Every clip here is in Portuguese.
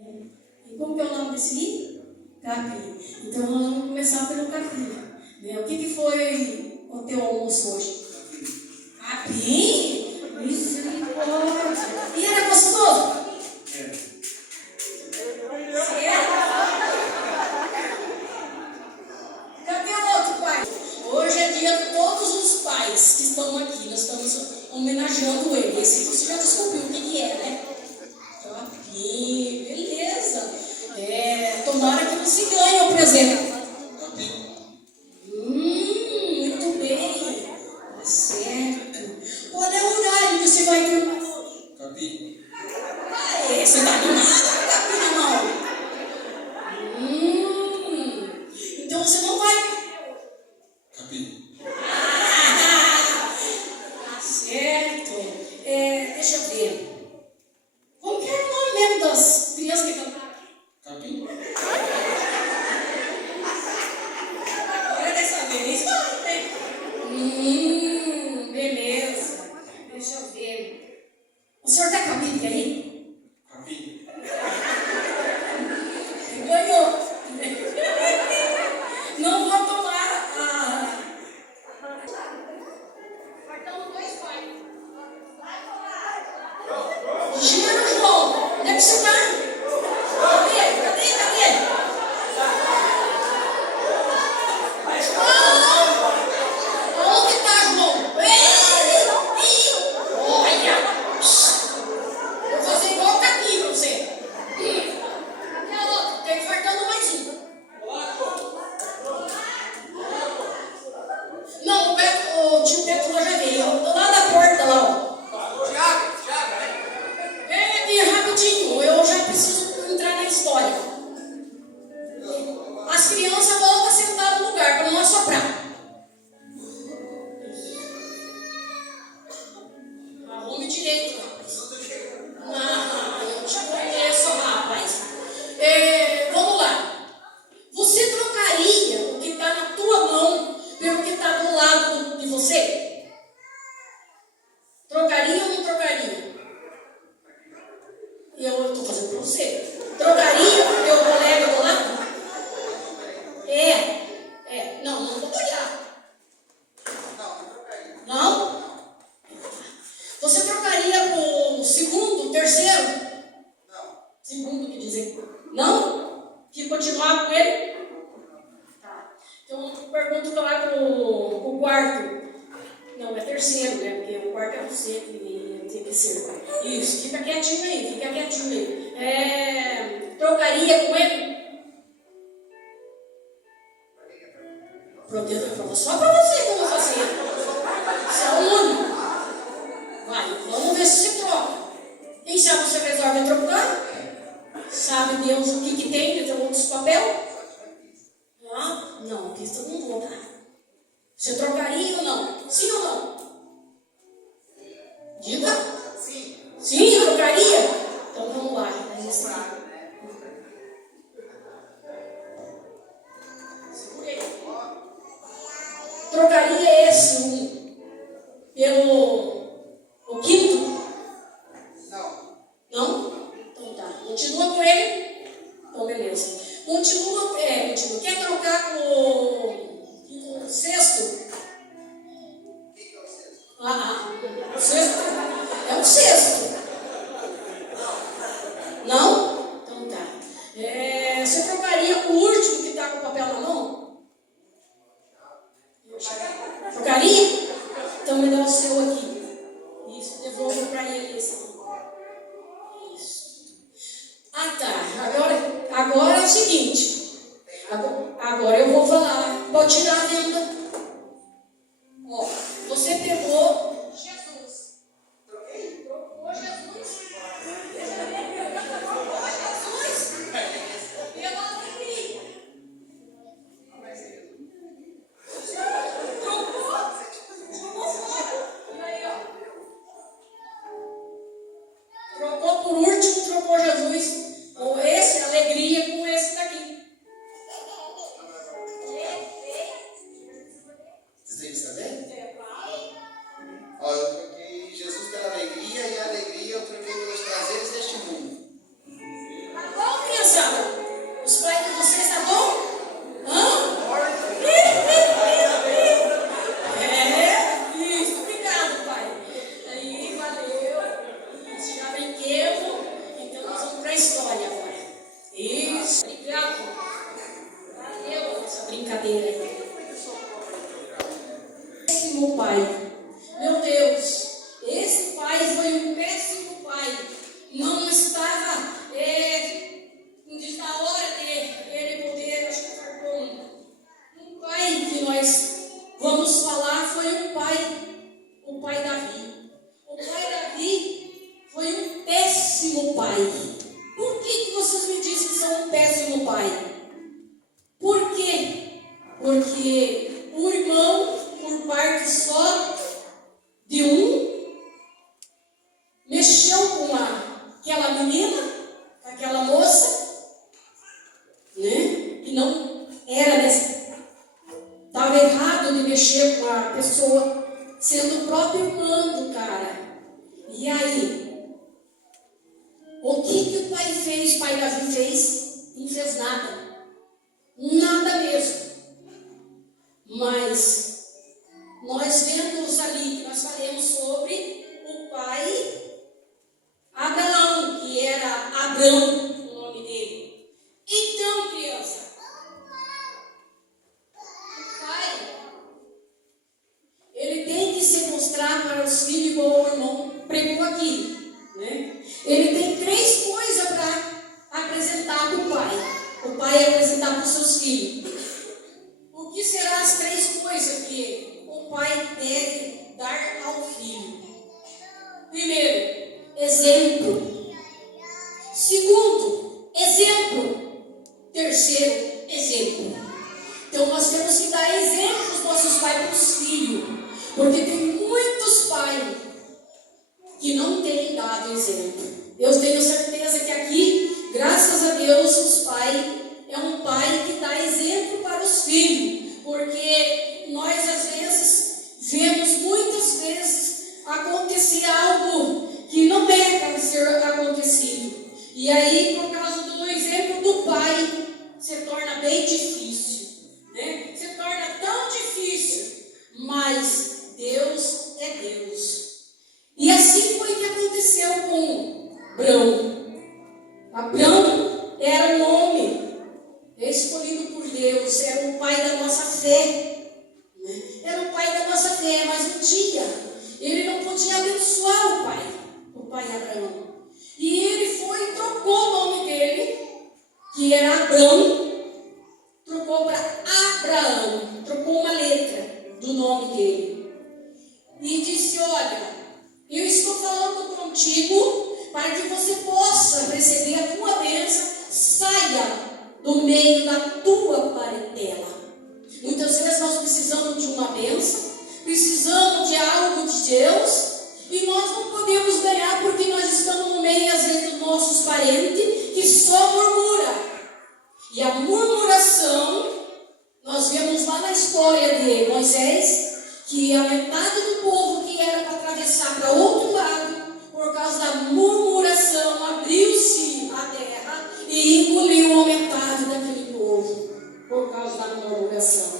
E como que é o nome desse livro? Capim. Então nós vamos começar pelo capim. O que foi o teu almoço hoje? Capim? Misericórdia. E era gostoso? Certo? Cadê o outro pai? Hoje é dia de todos os pais que estão aqui. Nós estamos homenageando ele. Esse você já descobriu o que é, né? Capim, beleza. Tomara que você ganhe o presente. Muito bem. Tá certo. Qual é o horário que você vai ter? Capim. Você tá animado com o capim na mão? Então você não vai. Capim. Tá certo. Deixa eu ver. Como que é o nome mesmo das crianças que cantaram? Capim. Agora dessa vez vai, né? Beleza. Deixa eu ver. O senhor tá com a Bíblia aí? Capim. Ganhou. Não vou tomar Faltando 2 pais. Giro, João. Onde é que você tá? Cadê? Onde tá, João? Olha! Vou fazer igual o capim pra você. Cadê a outra? Tem faltando mais um. Não, o tio Beto lá já veio. Eu tô lá da porta lá, ó. Tiago. Vem aqui rapidinho. Eu já preciso entrar na história. As crianças voltam a sentar no lugar para não assoprar. Arrume direito, rapaz. Eu te conheço, rapaz. Vamos lá. Você trocaria o que está na tua mão pelo que está do lado de você? Trocaria ou não trocaria? Eu estou fazendo para você. Trocaria o teu colega do lado? Não vou olhar. Não? Você trocaria por segundo, terceiro? Não. Segundo, que dizer. Não? Que continuar com ele? Tá. Então eu pergunto lá pro quarto. Não, é terceiro, né? Porque o quarto é você que tem que ser. Isso, fica quietinho aí. Trocaria com ele? Protetor, só para você que eu vou fazer. Você é o único. Vai, vamos ver se você troca. Quem sabe você resolve trocar? Sabe Deus o que tem de outros papel? Não, isso eu não vou dar. Você trocaria ou não? Sim ou não? Diga. Sim, eu trocaria? Então vamos lá. Trocaria esse pelo o quinto? Não? Então tá. Continua com ele? Então beleza. Continua. Quer trocar com o sexto? O sexto? É o sexto. Não? Então tá. Você trocaria com o último que está com o papel na mão? Trocaria? Então me dá o seu aqui. Isso, devolvo para ele esse aqui. Isso. Tá. Agora é o seguinte. Agora eu vou falar. Pode tirar a venda. Ó, você pegou Jesus. Trocou Jesus. Pela alegria. Trocou por último, trocou Jesus. Ou esse, alegria, com esse daqui. pai. Por quê? Porque o irmão, por parte só de um, mexeu com aquela menina, com aquela moça, né? Que não era estava errado de mexer com a pessoa, sendo o próprio irmão do cara. E aí? O que o pai fez, o pai Davi fez? Não fez nada. Nada mesmo. Mas nós vemos ali que nós falamos sobre o pai Abraão, que era Abrão, o nome dele. Então, criança, o pai, ele tem que se mostrar para os filhos, igual o irmão pregou aqui, né? Ele tem 3 coisas para apresentar para o pai. O pai apresentar para os seus filhos. O que serão as 3 coisas que o pai deve dar ao filho? Primeiro, exemplo. Segundo, exemplo. Terceiro, exemplo. Então nós temos que dar exemplo aos nossos pais para os filhos. Porque tem muitos pais que não têm dado exemplo. Eu tenho certeza que aqui, graças a Deus, os pais é um pai que dá exemplo para os filhos. Porque nós às vezes vemos muitas vezes acontecer algo que não é para ser acontecido. E aí, por causa do exemplo do pai, se torna bem difícil, né? Se torna tão difícil, mas Deus é Deus. E assim foi que aconteceu com Abrão. Abrão era um homem escolhido por Deus, era o pai da nossa fé, né? Era o pai da nossa fé, mas um dia ele não podia abençoar o pai Abraão. E ele foi e trocou o nome dele, que era Abrão, trocou para Abraão, trocou uma letra do nome dele. E disse: olha, eu estou falando contigo para que você possa receber a tua bênção, saia do meio da tua parentela. Muitas vezes nós precisamos de uma bênção, precisamos de algo de Deus, e nós não podemos ganhar porque nós estamos no meio, às vezes, dos nossos parentes que só murmura. E a murmuração, nós vemos lá na história de Moisés, que a metade do povo que era para atravessar para outro lado, por causa da murmuração, abriu-se a terra e engoliu a metade daquele povo, por causa da murmuração.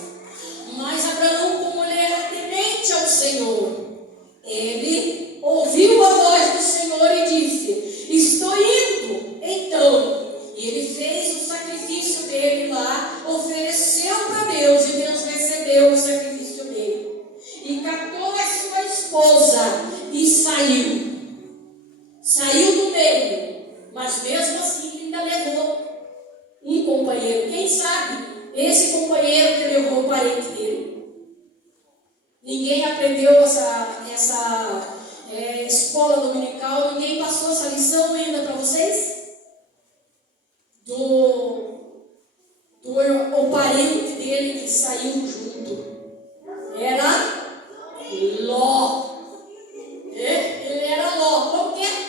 Mas Abraão, como ele era temente ao Senhor, ele ouviu a voz do Senhor e disse: estou indo. Então, ele fez o sacrifício dele lá, ofereceu para Deus, e Deus recebeu o sacrifício dele. E catou a sua esposa e saiu. Saiu do meio, mas mesmo assim ainda levou um companheiro. Quem sabe esse companheiro que levou o parente dele? Ninguém aprendeu essa escola dominical, ninguém passou essa lição ainda para vocês? O parente dele que saiu junto era Ló. Ele era Ló. Como que é?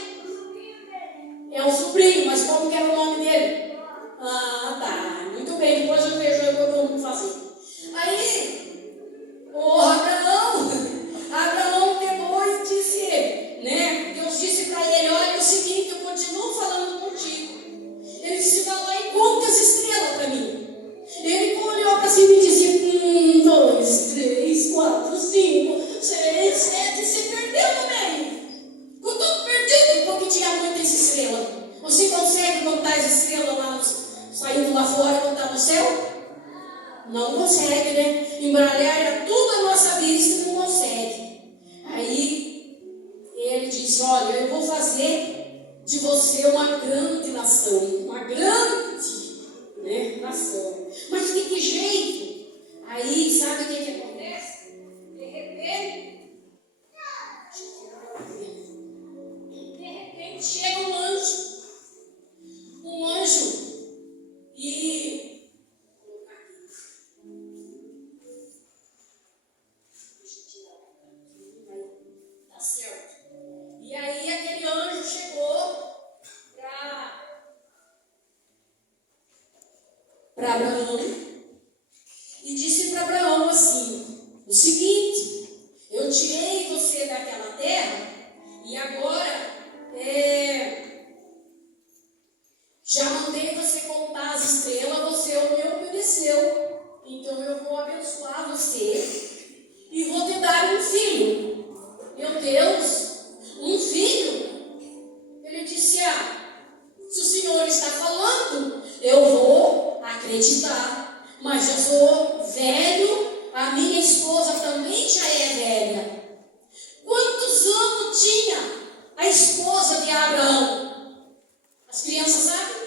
É o sobrinho, mas como que era o nome dele? Ah, tá. Muito bem, depois eu vejo o que eu vou fazer. Aí, o Abraão pegou e disse, né? Deus disse para ele: olha, é o seguinte, eu continuo falando contigo. Ele disse: vai lá e conta as estrelas para mim. Ele olhou para cima e disse: 1, 2, 3, 4, 5, 6, 7. Se perdeu no meio. Ficou tudo perdido porque tinha muitas estrelas. Você consegue contar as estrelas lá, saindo lá fora, contar no céu? Não consegue, né? Embaralhar tudo a nossa vista e não consegue. Aí ele disse: olha, eu vou fazer de você uma grande nação. Uma grande, né, nação. Mas de que jeito? Aí sabe o que acontece? De repente chega um anjo. E para Abraão e disse para Abraão assim, o seguinte, eu tirei você daquela terra e agora já mandei você contar as estrelas, você me obedeceu, então eu vou abençoar você e vou te dar um filho. Meu Deus, um filho? Ele disse, se o Senhor está falando, eu vou acreditar, mas já sou velho, a minha esposa também já é velha. Quantos anos tinha a esposa de Abraão? As crianças sabem?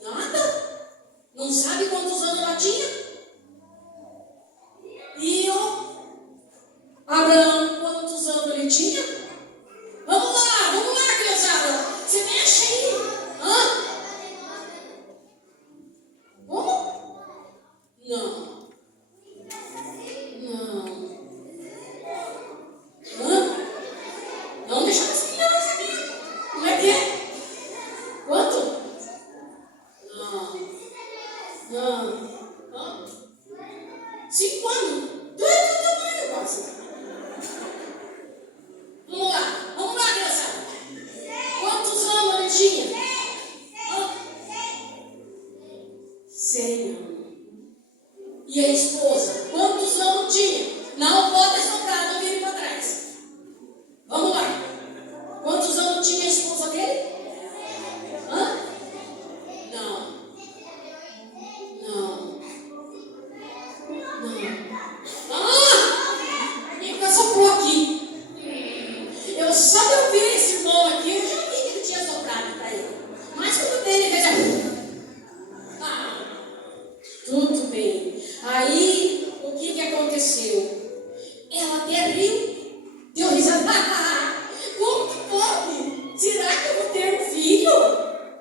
Nada. Não sabe quantos anos ela tinha? E Abraão, quantos anos ele tinha? Vamos lá, criançada. Se mexe aí. Como? Não. Não deixa assim, não. Como é que é? Quanto? Não. 5 anos. Tu é do tamanho, quase. Vamos lá, criançada. Quantos anos ele tinha? 100 anos. E a esposa? Quantos anos tinha? Não pode soprar, não vire para trás. Vamos lá. Quantos anos tinha a esposa dele? Não. Ninguém soprou aqui. Só de eu ver esse irmão aqui, eu já vi que ele tinha soprado para ele. Mas quando dele fez tudo bem. Aí, o que aconteceu? Ela até riu, deu risada. Como que pode? Será que eu vou ter um filho?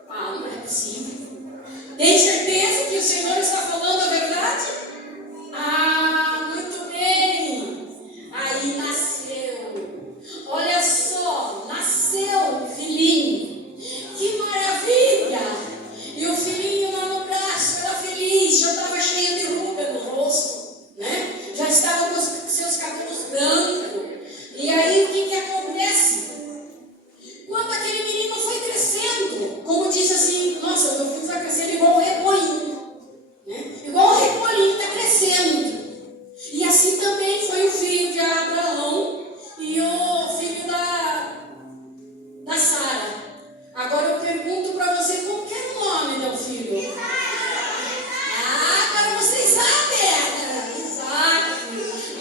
Não é possível. Tem certeza que o Senhor está falando a verdade? Muito bem. Aí nasceu. Olha só, nasceu o filhinho. Que maravilha! E o filhinho lá no braço, era feliz, já estava cheio de ruga no rosto, né? Já estava com os seus cabelos brancos. E aí o que acontece? Quando aquele menino foi crescendo, como diz assim, nossa, meu filho vai crescendo igual um repoinho, né? Igual um repoinho está crescendo. E assim também foi o filho de Abraão e o filho da Sara. Agora eu pergunto para você, qual que era o nome do filho? Agora vocês sabem. Isaac.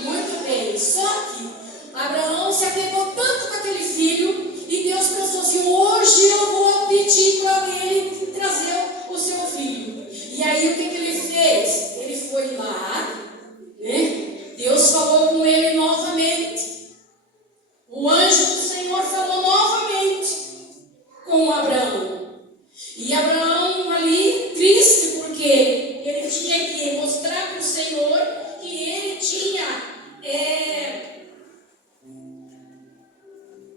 Muito bem. Só que Abraão se apegou tanto com aquele filho e Deus pensou assim, hoje eu vou pedir para ele trazer o seu filho. E aí o que ele fez? Ele foi lá, né? Deus falou com ele novamente. O anjo do Senhor falou novamente com Abraão. E Abraão ali, triste, porque ele tinha que mostrar para o Senhor que ele tinha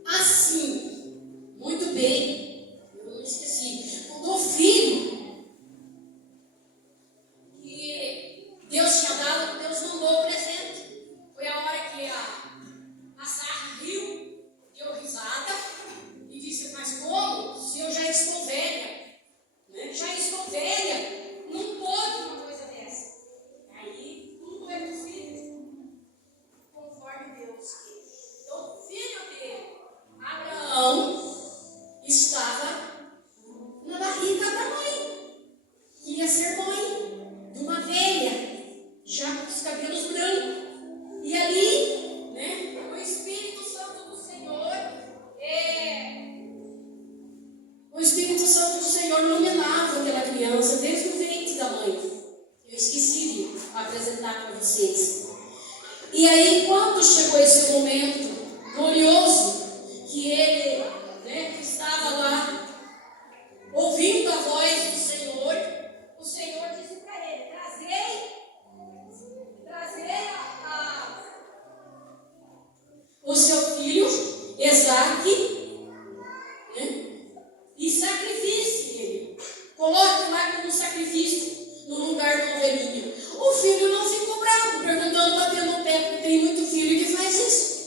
assim, muito bem, eu não esqueci, do filho que Deus tinha dado, Deus mandou o presente. Foi a hora que a Sara riu, deu risada e disse, mas como? Se eu já estou velha, né? Já estou velha, não pode uma coisa dessa. Aí tudo é possível conforme Deus quer. Então o filho dele, Abraão, estava na barriga da mãe, ia ser mãe de uma velha, já com os cabelos brancos. E ali, né, o Espírito Santo do Senhor, iluminava aquela criança desde o ventre da mãe. Eu esqueci de apresentar para vocês. E aí, quando chegou esse momento glorioso, que ele, né, estava lá, ouvindo a voz do Senhor, o Senhor disse para ele, trazei o seu filho, Isaque, né, e sacrifique ele. Coloque lá lá como um sacrifício no lugar do ovelhinho. O filho não ficou bravo, perguntando, batendo o pé, porque tem muito filho que faz isso.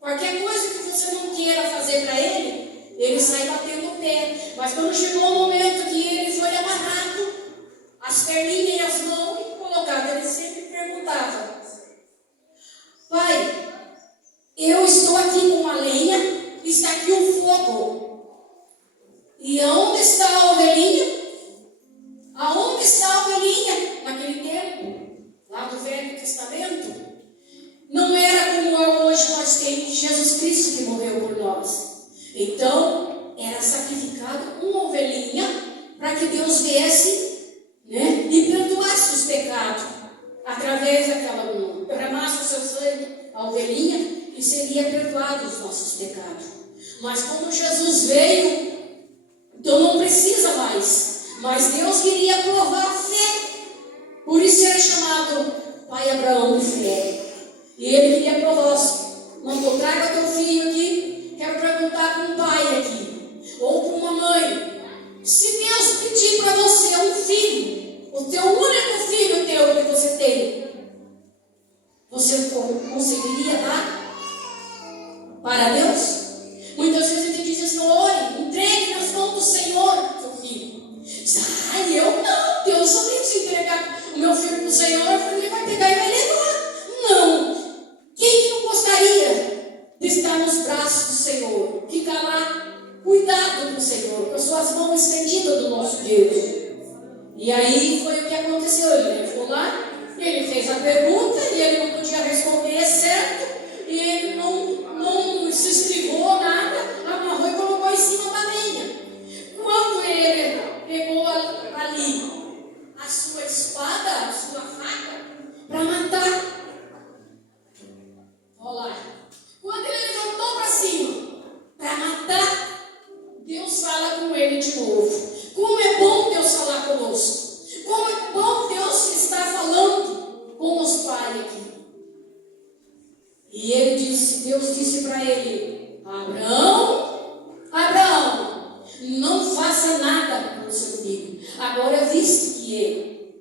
Qualquer coisa que você não queira fazer para ele sai batendo o pé. Mas quando chegou o momento que ele foi amarrado, as perninhas e as mãos e colocado, ele sempre perguntava: pai, eu estou aqui com a lenha, está aqui o fogo. E aonde está a ovelhinha? Aonde está a ovelhinha? Naquele tempo, lá do Velho Testamento, não era como hoje nós temos Jesus Cristo que morreu por nós. Então, era sacrificado uma ovelhinha para que Deus viesse, né, e perdoasse os pecados. Através daquela derramasse o seu sangue, a ovelhinha, e seria perdoado os nossos pecados. Mas como Jesus veio, então não precisa mais. Mas Deus queria provar a fé. Por isso era chamado Pai Abraão de fé. E ele queria provar: não traga teu filho aqui, quero perguntar para um pai aqui, ou para uma mãe. Se Deus pedir para você um filho, o teu único filho teu que você tem, você conseguiria dar para Deus? Muitas vezes a gente diz assim: ore, entregue nas mãos do Senhor seu filho. Ai, eu não, Deus só tem que entregar o meu filho para o Senhor, ele vai pegar e vai levar. Não. Quem que não gostaria de estar nos braços do Senhor? Ficar lá, cuidado do Senhor, com as suas mãos estendidas do nosso Deus. E aí foi o que aconteceu. Ele foi lá, ele fez a pergunta e ele não podia responder certo. E ele não se estribou nada, amarrou e colocou em cima da lenha. Quando ele pegou ali a sua espada, a sua faca, para matar. Olha lá. Quando ele levantou para cima, para matar, Deus fala com ele de novo. Como é bom Deus falar conosco. Como é bom Deus estar falando com os pais aqui. E Deus disse para ele: Abraão, Abraão, não faça nada pelo seu filho. Agora, visto que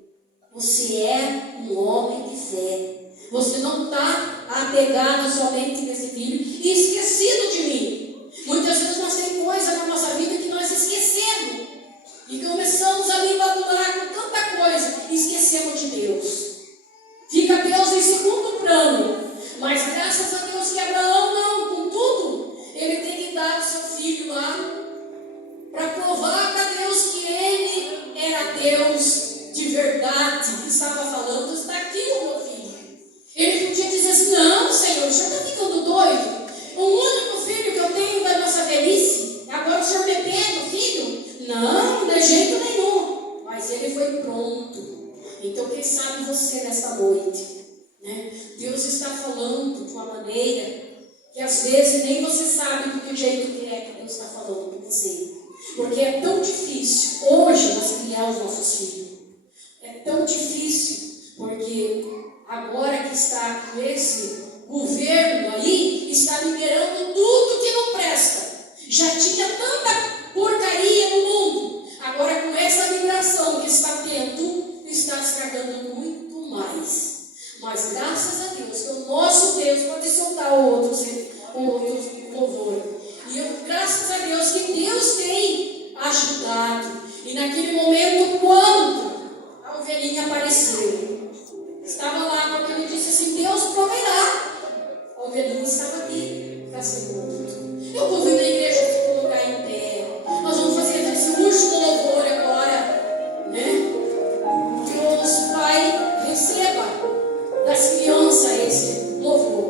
você é um homem de fé, você não está apegado somente nesse filho e esquecido de mim. Muitas vezes nós temos coisas na nossa vida que nós esquecemos e começamos a babular com tanta coisa e esquecemos de Deus. Fica Deus em segundo plano. Mas graças a Deus que Abraão não, contudo, ele tem que dar o seu filho lá para provar para Deus que ele era Deus de verdade, que estava falando: está aqui o meu filho. Ele podia dizer assim: não, Senhor, o senhor está ficando doido? O único filho que eu tenho da nossa velhice, agora o senhor me pega o filho? Não, de jeito nenhum. Mas ele foi pronto. Então quem sabe você nesta noite, né? Deus está falando de uma maneira que às vezes nem você sabe do que jeito que é que Deus está falando com você. Porque é tão difícil hoje nós criar os nossos filhos. É tão difícil porque agora que está com esse governo aí, está liberando tudo que não presta. Já tinha tanta porcaria no mundo. Agora com essa liberação que está tendo, está estragando muito mais. Mas graças a Deus que o nosso Deus pode soltar outros louvor. E graças a Deus que Deus tem ajudado. E naquele momento, quando a ovelhinha apareceu, estava lá porque ele disse assim: Deus proverá. A ovelhinha estava aqui para ser morto. Eu convido a igreja a se colocar em pé. Nós vamos fazer esse último louvor agora, né? Que o nosso Pai receba das crianças esse louvor.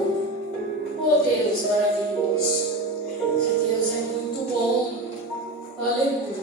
Oh Deus maravilhoso, que Deus é muito bom. Aleluia.